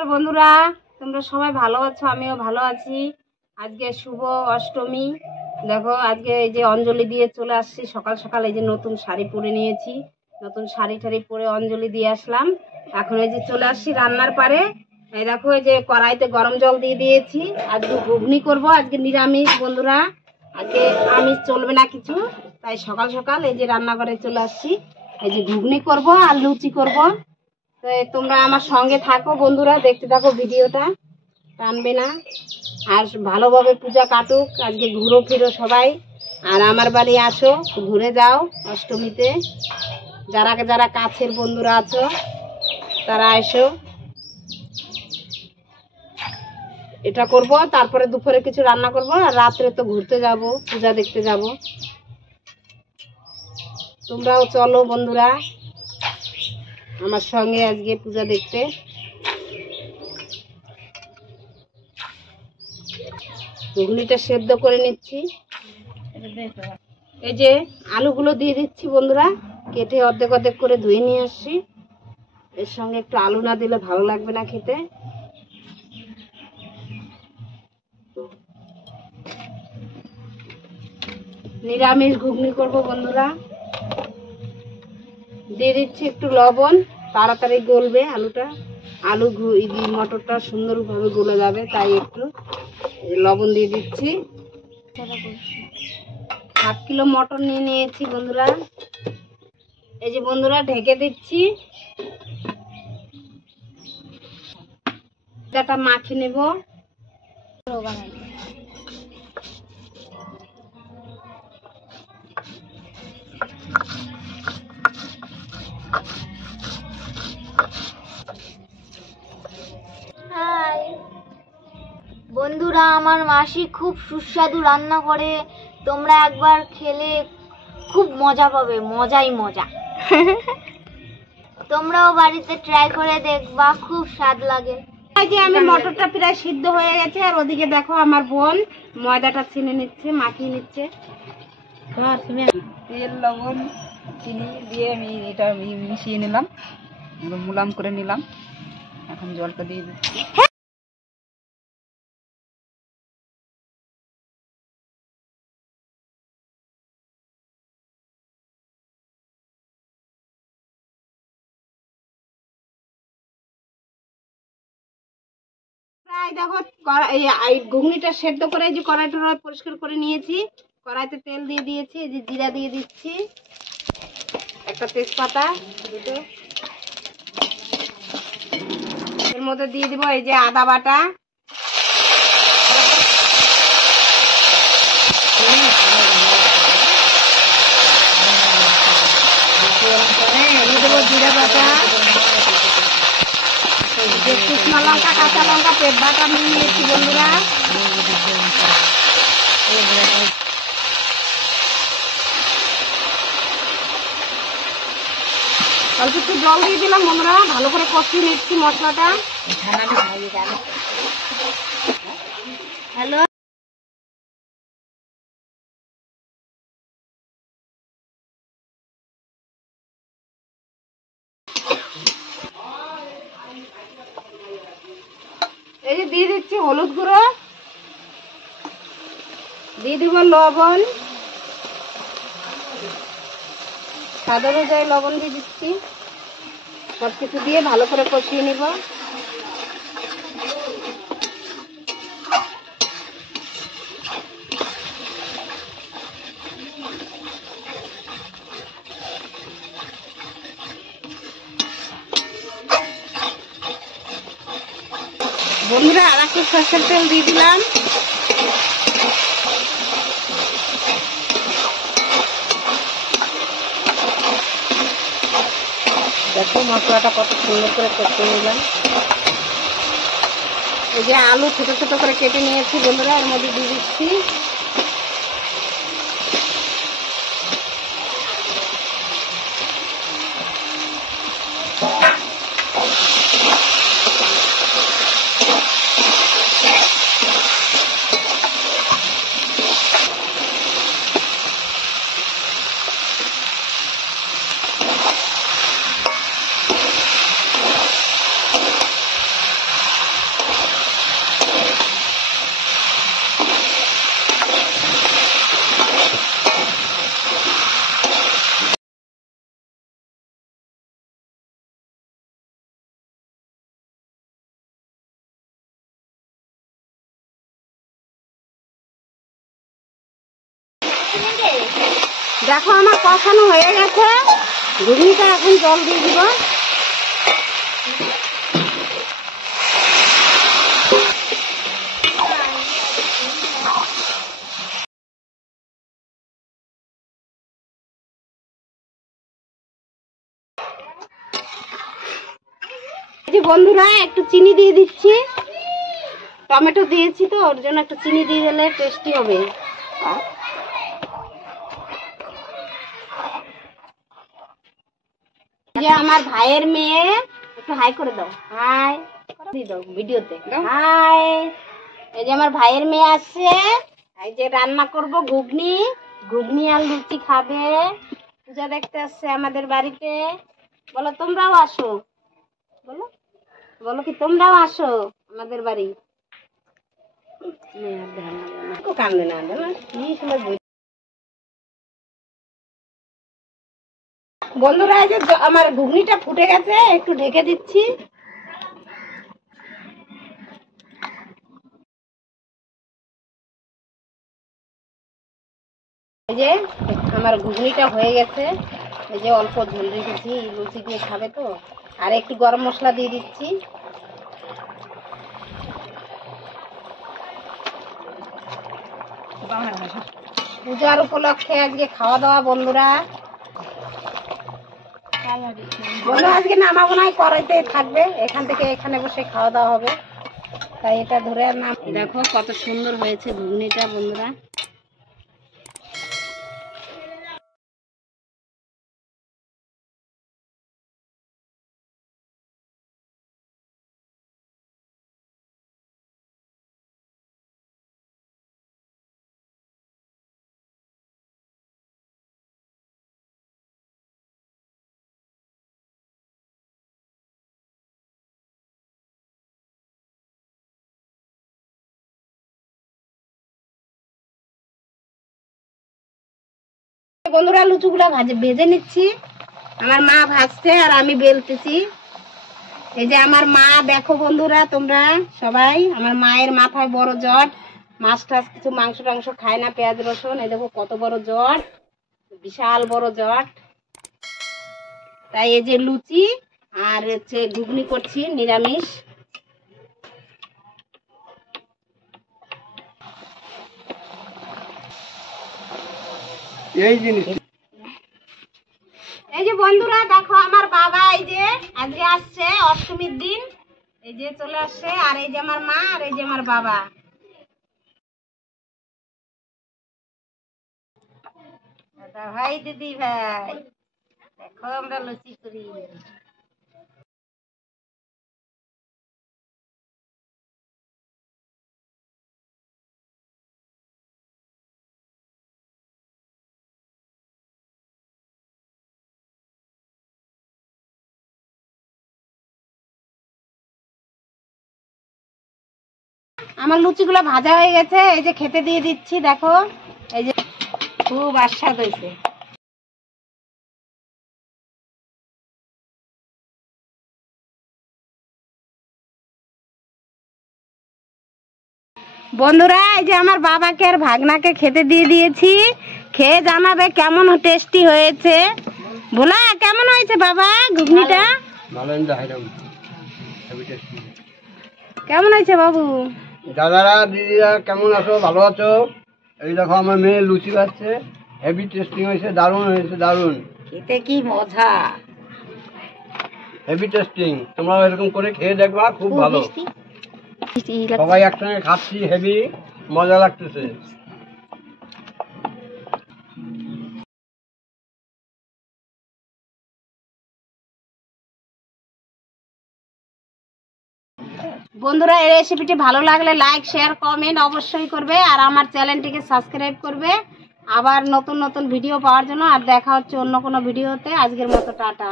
নমস্কার বন্ধুরা, তোমরা সবাই ভালো আছো? আমিও ভালো আছি। আজকে শুভ অষ্টমী। দেখো আজকে এই যে অঞ্জলি দিয়ে চলে আসছি সকাল সকাল। এই যে নতুন শাড়ি পরে নিয়েছি, নতুন শাড়ি টাড়ি পরে অঞ্জলি দিয়ে আসলাম। এখন এই যে চলে আসছি রান্নার পারে। এই দেখো এই যে কড়াইতে গরম জল দিয়ে দিয়েছি। আজকে ঘুগনি করব, আজকে নিরামিষ বন্ধুরা। আজকে আমিষ চলবে না কিছু, তাই সকাল সকাল এই যে রান্নাঘরে চলে আসছি। এই যে ঘুগনি করব আর লুচি করব। তো তোমরা আমার সঙ্গে থাকো বন্ধুরা, দেখতে থাকো ভিডিওটা, টানবে না। আর ভালোভাবে পূজা কাটুক, আজকে ঘুরো ফিরো সবাই, আর আমার বাড়ি আসো, ঘুরে যাও অষ্টমীতে। যারা যারা কাছের বন্ধুরা আছো তারা এসো। এটা করব, তারপরে দুপুরে কিছু রান্না করব, আর রাত্রে তো ঘুরতে যাব, পূজা দেখতে যাব। তোমরাও চলো বন্ধুরা আমার সঙ্গে আজকে পূজা দেখতে। ঘুগনিটা সেদ্ধ করে নিচ্ছি। এই যে আলুগুলো দিয়ে দিচ্ছি বন্ধুরা, কেটে অর্ধেক অর্ধেক করে ধুয়ে নিয়ে আসছি। এর সঙ্গে একটু আলু না দিলে ভালো লাগবে না খেতে। নিরামিষ ঘুগনি করব বন্ধুরা। দিয়ে দিচ্ছি একটু লবণ, তাড়াতাড়ি গলবে আলুটা। মটরটা সুন্দরভাবে গলে যাবে, তাই একটু লবণ দিয়ে দিচ্ছি। 7 কিলো মটর নিয়ে নিয়েছি বন্ধুরা। এই যে বন্ধুরা ঢেকে দিচ্ছি, এটা মাখিয়ে নেব। হাই বন্ধুরা, আমার মাসি খুব সুস্বাদু রান্না করে। তোমরা একবার খেলে খুব মজা পাবে, মজাই মজা। তোমরাও বাড়িতে ট্রাই করে দেখবা, খুব স্বাদ লাগে। এই যে আমি মটরটা প্রায় সিদ্ধ হয়ে গেছে, আর ওদিকে দেখো আমার বোন ময়দাটা ছিনে নিচ্ছে, মাখিয়ে নিচ্ছে। তেল লবণ চিনি দিয়ে আমি এটা মিশিয়ে নিলাম, মুলাম করে নিলাম। এখন জলটা দিয়ে দিচ্ছি। প্রায় দেখো এই ঘুগনিটা সেদ্ধ করে এই যে কড়াইটা পরিষ্কার করে নিয়েছি। কড়াইতে তেল দিয়ে দিয়েছি, এই যে জিরা দিয়ে দিচ্ছি, একটা তেজপাতা দুটো। এর মধ্যে দিয়ে দিব এই যে আদা বাটা, জিরা বাটা, যে শুকনো লঙ্কা কাঁচা লঙ্কা পেট বাটা নিয়ে নিয়েছি বন্ধুরা। অল্প একটু জল দিয়ে দিলাম বন্ধুরা, ভালো করে কষিয়ে নিচ্ছি মশলাটা। হ্যালো, এই যে দিয়ে দিচ্ছি হলুদ গুঁড়ো, দিয়ে দিব লবণ, স্বাদ অনুযায়ী লবণ দিয়ে দিচ্ছি। সব কিছু দিয়ে ভালো করে কষিয়ে নিব। বন্ধুরা আর একটু সরষের তেল দিয়ে দিলাম। দেখো মশলাটা কত সুন্দর করে কষিয়ে নিলাম। এই যে আলু ছোট ছোট করে কেটে নিয়েছি বন্ধুরা, এর মধ্যে দিয়ে দিচ্ছি। দেখো আমার কষানো হয়ে গেছে, ঘুগনিটা এখন জল দিয়ে দিব। এই যে বন্ধুরা একটু চিনি দিয়ে দিচ্ছি, টমেটো দিয়েছি তো ওর জন্য একটু চিনি দিয়ে দিলে টেস্টি হবে। যে আমার ভাইয়ের মেয়ে, একটু হাই করে দাও, হাই দিয়ে দাও ভিডিওতে, হাই। এই যে আমার ভাইয়ের মেয়ে আসছে, এই যে রান্না করব ঘুগনি, ঘুগনি আর লুচি খাবে, পূজা দেখতে আসছে আমাদের বাড়িতে। বলো তোমরাও আসো, বলো বলো কি তোমরাও আসো আমাদের বাড়ি। কান্দে না কি সময় বন্ধুরা, এই যে আমার ঘুগনিটা ফুটে গেছে, একটু ঢেকে দিচ্ছি। এই যে আমার ঘুগনিটা হয়ে গেছে, এই যে অল্প ঝোল রেখেছি, লুচি দিয়ে খাবে তো। আর একটু গরম মশলা দিয়ে দিচ্ছি। পূজার উপলক্ষে আজকে খাওয়া দাওয়া বন্ধুরা। বন্ধুরা আজকে নামাবো না, কড়াইতে থাকবে, এখান থেকে এখানে বসে খাওয়া দাওয়া হবে, তাই এটা ধরে নাম। দেখো কত সুন্দর হয়েছে ঘুগনিটা বন্ধুরা। বন্ধুরা লুচিগুলা ভেজে নিচ্ছি, আমার মা ভাজছে আর আমি বেলতেছি। এই যে আমার মা, দেখো বন্ধুরা তোমরা সবাই, আমার মায়ের মাথায় বড় জট, মাছ টাছ কিছু মাংস টাংস খায় না, পেঁয়াজ রসুন। এই দেখো কত বড় জট, বিশাল বড় জট। তাই এই যে লুচি আর হচ্ছে ঘুগনি করছি নিরামিষ। এই জিনিস এই যে বন্ধুরা দেখো আমার বাবা, এই যে আজকে আসছে অষ্টমীর দিন, এই যে চলে আসছে। আর এই যে আমার মা, আর এই যে আমার বাবা। ভাই দিদি ভাই, দেখো আমরা লুচি করি। আমার লুচিগুলো ভাজা হয়ে গেছে, এই যে খেতে দিয়ে দিচ্ছি। দেখো এই যে খুব আস্বাদ হয়েছে। বন্ধুরা এই যে আমার বাবাকে আর ভাগনাকে খেতে দিয়ে দিয়েছি, খেয়ে জানাবে কেমন টেস্টি হয়েছে। ভোলা কেমন হয়েছে বাবা ঘুগনিটা? কেমন হয়েছে বাবু? দাদারা দিদিরা কেমন আছো? ভালো আছো? এই দেখো আমার মেয়ে লুচি খাচ্ছে, হেভি টেস্টিং হয়েছে, দারুণ হয়েছে, দারুণ খেতে কি মজা, হেভি টেস্টিং। তোমরা এরকম করে খেয়ে দেখবা, খুব ভালো। সবাই একসঙ্গে খাচ্ছি, হেভি মজা লাগতেছে। বন্ধুরা এই রেসিপিটি ভালো লাগলে লাইক শেয়ার কমেন্ট অবশ্যই করবে, আর আমার চ্যানেলটিকে সাবস্ক্রাইব করবে আবার নতুন নতুন ভিডিও পাওয়ার জন্য। আর দেখা হচ্ছে অন্য কোনো ভিডিওতে। আজকের মতো টাটা।